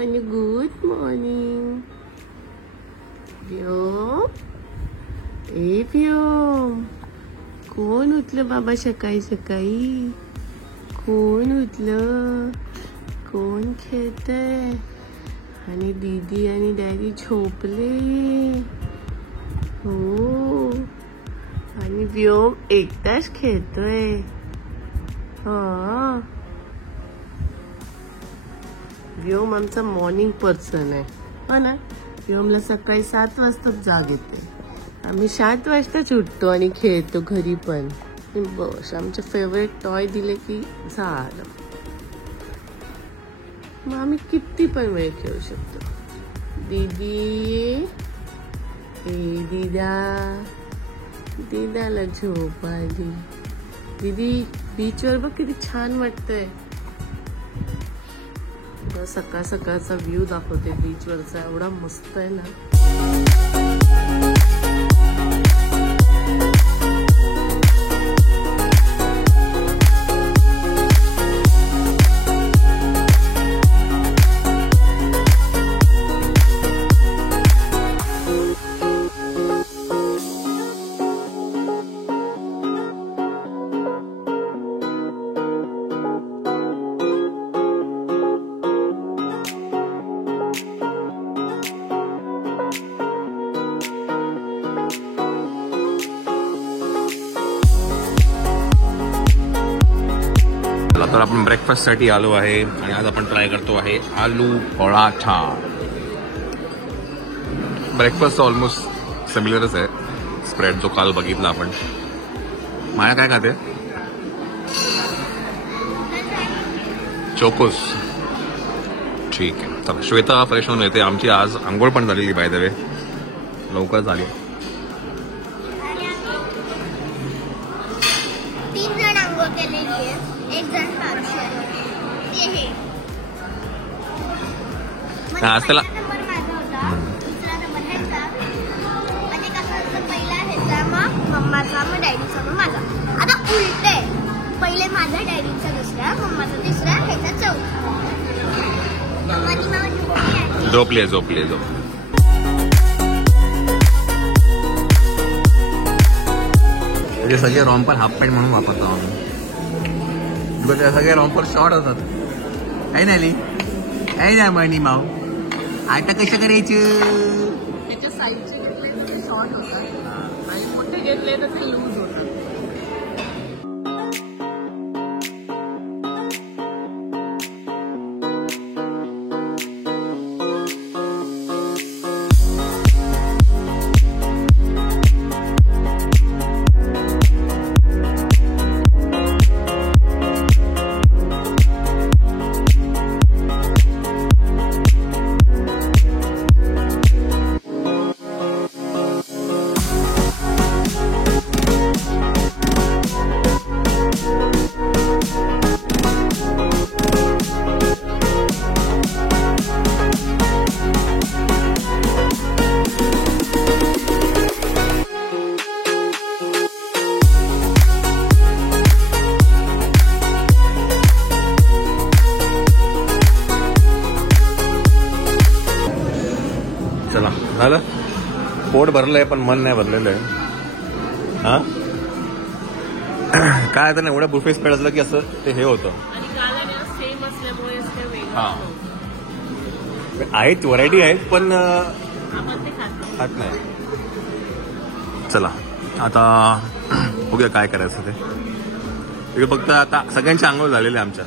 मम्माने good morning. व्योम ए व्योम, कोण उठलं बाबा सकाळी सकाळी? कोण उठलं? कोण खेळतंय? आणि दीदी आणि डॅडी झोपले. हो, आणि व्योम एकटाच खेळतोय. हा, व्योम आमचा मॉर्निंग पर्सन आहे. हो ना, व्योमला सकाळी 7 वाजता जाग येते. आम्ही 7 वाजताच उठतो आणि खेळतो घरी पण. बस आमचे फेवरेट टॉय दिले की झालं, मग आम्ही किती पण वेळ खेळू शकतो. दीदी ए दीदा, दीदाला झोप आली. दीदी बीचवर बघ किती छान वाटतंय. सकाळ सकाळचा व्ह्यू दाखवते बीचवरचा, एवढा मस्त आहे ना. तर आपण ब्रेकफास्ट साठी आलो आहे आणि आज आपण ट्राय करतो आहे आलू पराठा. ब्रेकफास्ट ऑलमोस्ट सिमिलरच आहे, स्प्रेड जो काल बघितला आपण. माया काय खाते? चोकोस. ठीक आहे, तर श्वेता फ्रेश होऊन येते. आमची आज आंघोळ पण झालेली बाय द वे, लवकर झाली. आज त्याला मम्माचा मग डॅडीचा मग माझा. आता उलटे, पहिले माझा डॅडीचा दुसरा, मम्माचा तिसरा, ह्याचा चौथा. झोपली. म्हणजे सगळे रॉम्पर हाफ पॅन्ट म्हणून वापरतो आम्ही. सगळे रॉम्पर शॉर्ट होतात. आहे ना ली, आहे ना मणी माऊ. आता कशा करायचं? त्याच्या साईजचे घेतले तर ते शॉर्ट होतात आणि मोठे घेतले तर ते लूज होतात. चला झालं, पोट भरलंय पण मन नाही भरलेलं आहे. हा काय आता एवढ्या बुफे स्प्रेड असलं की असं ते हे होतं. हा, आहेत व्हरायटी आहेत पण खात नाही. चला आता बघूया काय करायचं ते. फक्त आता सगळ्यांची आंघोळ झालेली आहे आमच्या.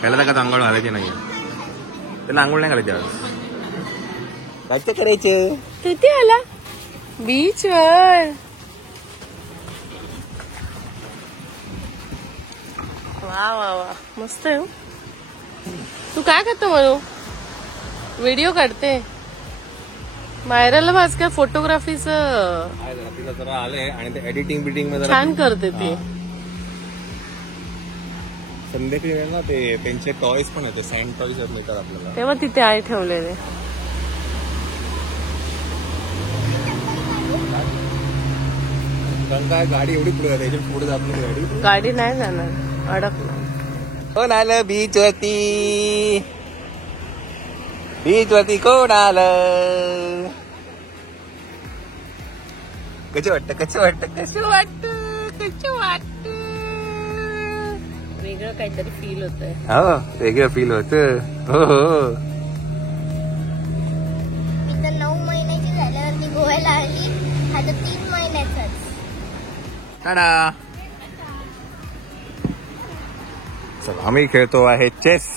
त्याला काय आंघोळ घालायची नाही, त्याला आंघोळ नाही घालायची आज. काय करायचे? तिथे आला बीचवर. वा वा वा, मस्त आहे. तू काय करतो म्हणू? व्हिडिओ काढते. मायराला माझ काय फोटोग्राफीचं जरा आलंय आणि ते एडिटिंग बिटिंग मध्ये छान करते ती. संध्याकाळी ना ते त्यांचे टॉयज पण होते, सँड टॉयज मिळतात आपल्याला, तेव्हा तिथे आहे ठेवलेले. काय गाडी एवढी पुढे जाते, याच्या पुढे जात नाही गाडी. गाडी नाही जाणार, अडकणार. हो ना बीच वरती बीच वरती कोण आलं? कसं वाटत? वेगळं काहीतरी फील होतंय. हो वेगळं फील होत. हो हो. मी तर 9 महिन्याची झाल्यावरती गोव्याला आली. आता 3 महिन्याचाच. टाडा. चला आम्ही खेळतो आहे चेस.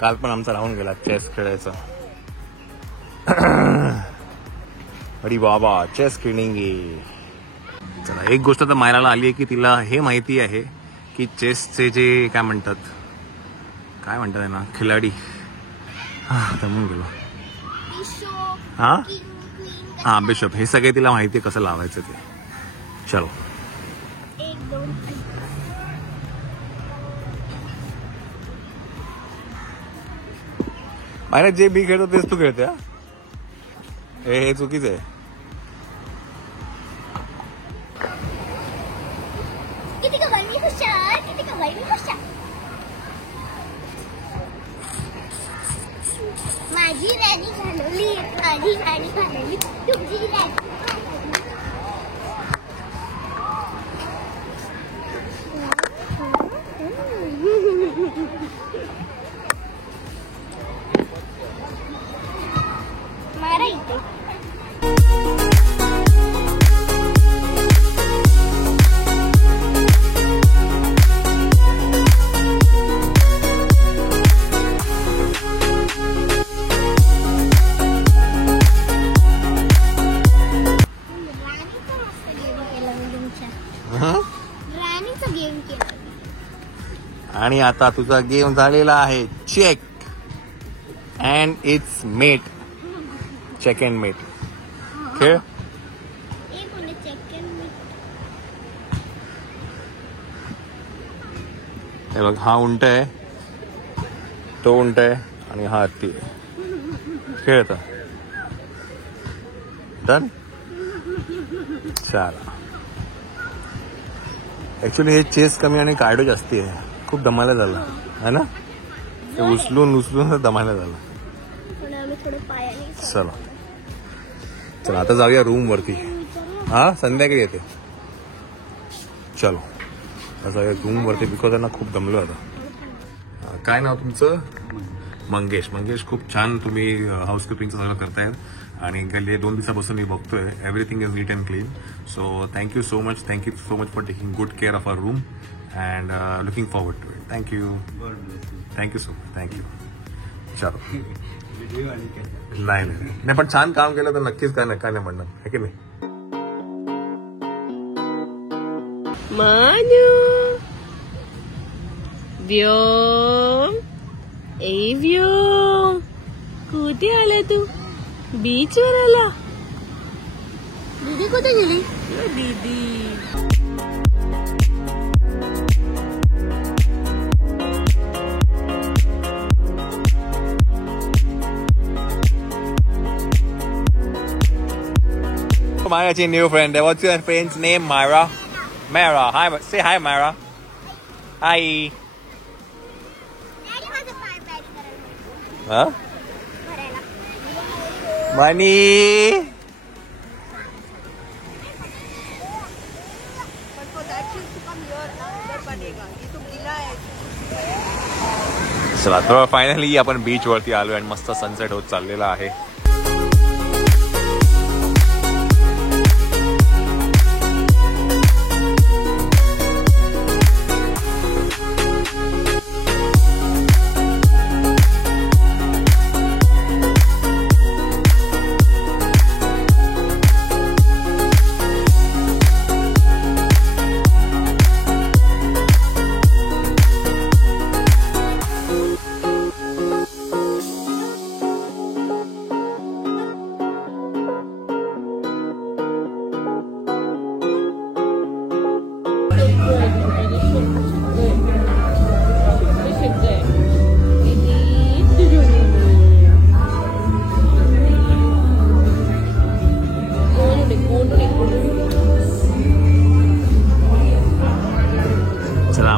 काल पण आमचा राहून गेला चेस खेळायचा. अरे बाबा चेस खेळणेंगे. चला एक गोष्ट तर मायराला आली आहे की तिला हे माहिती आहे की चेसचे जे काय म्हणतात ना खिलाडी. जमून गेलो. हा हा बिशप हे सगळे तिला माहिती आहे कसं लावायचं ते. चलो 1 2 मायरा जे मी खेळतो तेच तू खेळते. हे चुकीचं आहे. किती का बाई मी हुशार. किती का बाई मी हुशार. माझी राणी घालवली. माझी राणी घालवली. तुमची राणी मारा इथे. राणीचा गेम केला. आणि आता तुझा गेम झालेला आहे check and it's mate. Check and mate खेळ. एक कोणी चेक मी हे बघ हा उंट आहे तो उंट आहे आणि हा हत्ती आहे. खेळ आता. डन. चला ऍक्च्युली हे चेस कमी आणि कार्डो जास्ती आहे. खूप दमायला झाला है ना. ते उचलून दमायला झाला. पण आम्ही थोडं पायाने चला आता जाऊया रूम वरती. हा संध्याकाळी येते. चलो आता जाऊया रूम वरती बिकॉज ना खूप दमलो आता. काय नाव तुमचं? मंगेश. खूप छान तुम्ही हाऊसकीपिंगचं सगळं करतायत आणि गेले 2 दिवसापासून मी बघतोय everything is neat and clean. So thank you so much for taking good care of our room and looking forward to it. Thank you so much. Thank you. चलो नाही पण छान काम केलं तर नक्कीच काय नाही म्हणणार आहे की नाही. मानू व्योम. ए व्योम कुठे आला तू? बीच वर आला. दीदी कुठे गेली? दीदी Myra's new friend. What's your friend's name, Myra? Myra. Hi. Say hi, Myra. Hi. Daddy माझं पाय बॅग करायला Huh? भरायला. Money. चला तर फायनली आपण बीच वरती आलोय आणि मस्त सनसेट होत चाललेला आहे.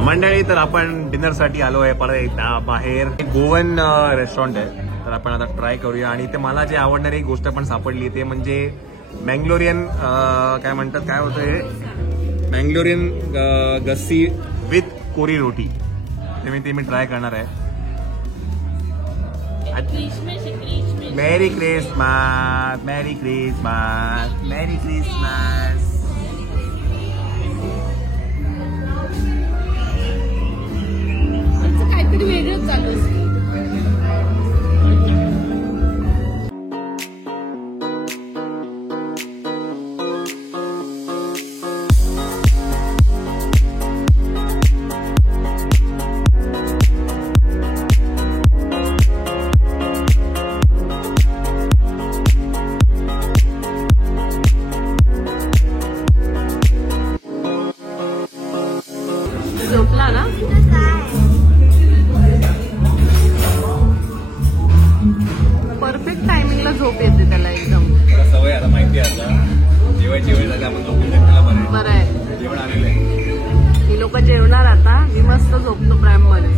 मंडळी तर आपण डिनर साठी आलो आहे परत एकदा बाहेर. गोवन रेस्टॉरंट आहे तर आपण आता ट्राय करूया. आणि ते मला जे आवडणारी एक गोष्ट पण सापडली ते म्हणजे मँगलोरियन काय म्हणतात, काय होतं हे, मँगलोरियन गस्सी विथ कोरी रोटी. ते मी ट्राय करणार आहे. मेरी क्रिसमस, मेरी क्रिसमस, मेरी क्रिसमस. काहीतरी वेगळं चालू असतं. झोपला ना? परफेक्ट टायमिंगला झोप येते त्याला एकदम. सवय आता माहिती आहे. आता जेवायची वेळ झाली, आपण झोपून त्याला बरं आहे. जेवण आलेलं आहे. ही लोक जेवणार आता, मी मस्त झोपतो प्राईम मध्ये.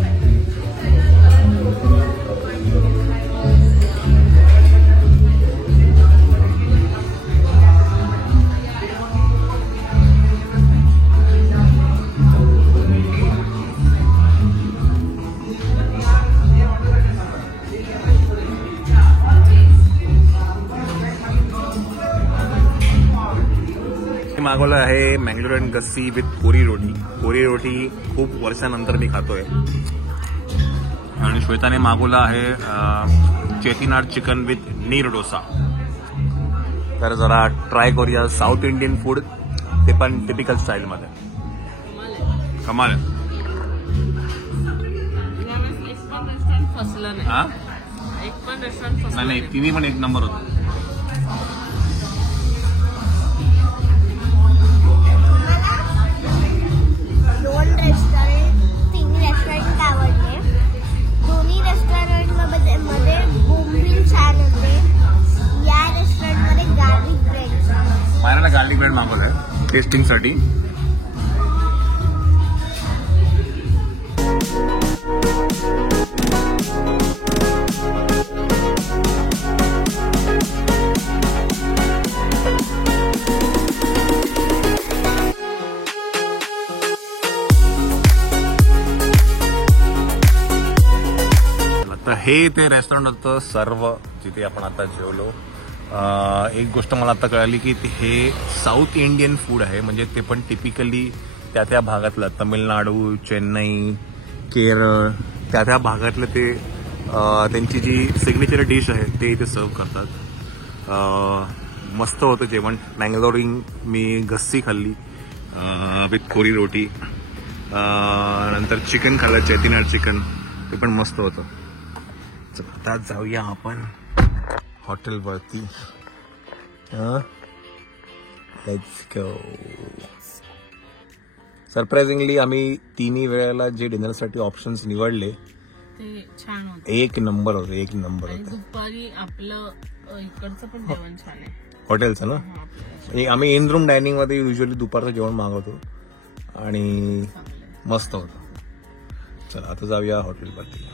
मागवलं आहे मँगलोरियन गस्सी विथ कोरी रोटी. कोरी रोटी खूप वर्षानंतर मी खातोय. आणि श्वेताने मागवलं आहे चेटीनाड चिकन विथ नीर डोसा. तर जरा ट्राय करूया साऊथ इंडियन फूड, ते पण टिपिकल स्टाईलमध्ये. कमाल आहे. फसलं हा नाही, एक पण रेस्टॉरंट फसलं नाही, तिन्ही पण एक नंबर होतं. तीन रेस्टॉरंट आवडले. दोन्ही रेस्टॉरंट मध्ये बोंबील छान होते. या रेस्टॉरंट मध्ये गार्लिक ब्रेड. माझ्याला गार्लिक ब्रेड मागवलंय टेस्टिंगसाठी. तर हे ते रेस्टॉरंट होतं सर्व, जिथे आपण आता जेवलो. एक गोष्ट मला आता कळाली की हे साऊथ इंडियन फूड आहे. म्हणजे ते पण टिपिकली त्या त्या भागातलं, तमिळनाडू, चेन्नई, केरळ, त्या त्या भागातलं ते त्यांची जी सिग्नेचर डिश आहे ते इथे सर्व करतात. मस्त होतं जेवण. मँगलोरियन मी गस्सी खाल्ली विथ कोरी रोटी. नंतर चिकन खाल्लं, चेटीनाड चिकन, ते पण मस्त होतं. आता जाऊया आपण हॉटेलवरती. Let's go. सरप्राइझिंगली आम्ही तिन्ही वेळेला जे डिनरसाठी ऑप्शन्स निवडले ते छान होतं. एक नंबर होते, एक नंबर आणि होते. दुपारी आपलं इकडचं पण जेवण छान आहे हॉटेलचं ना. आम्ही इन रूम डायनिंग मध्ये युजली दुपारचं जेवण मागवतो आणि मस्त होतं. चला आता जाऊया हॉटेलवरती.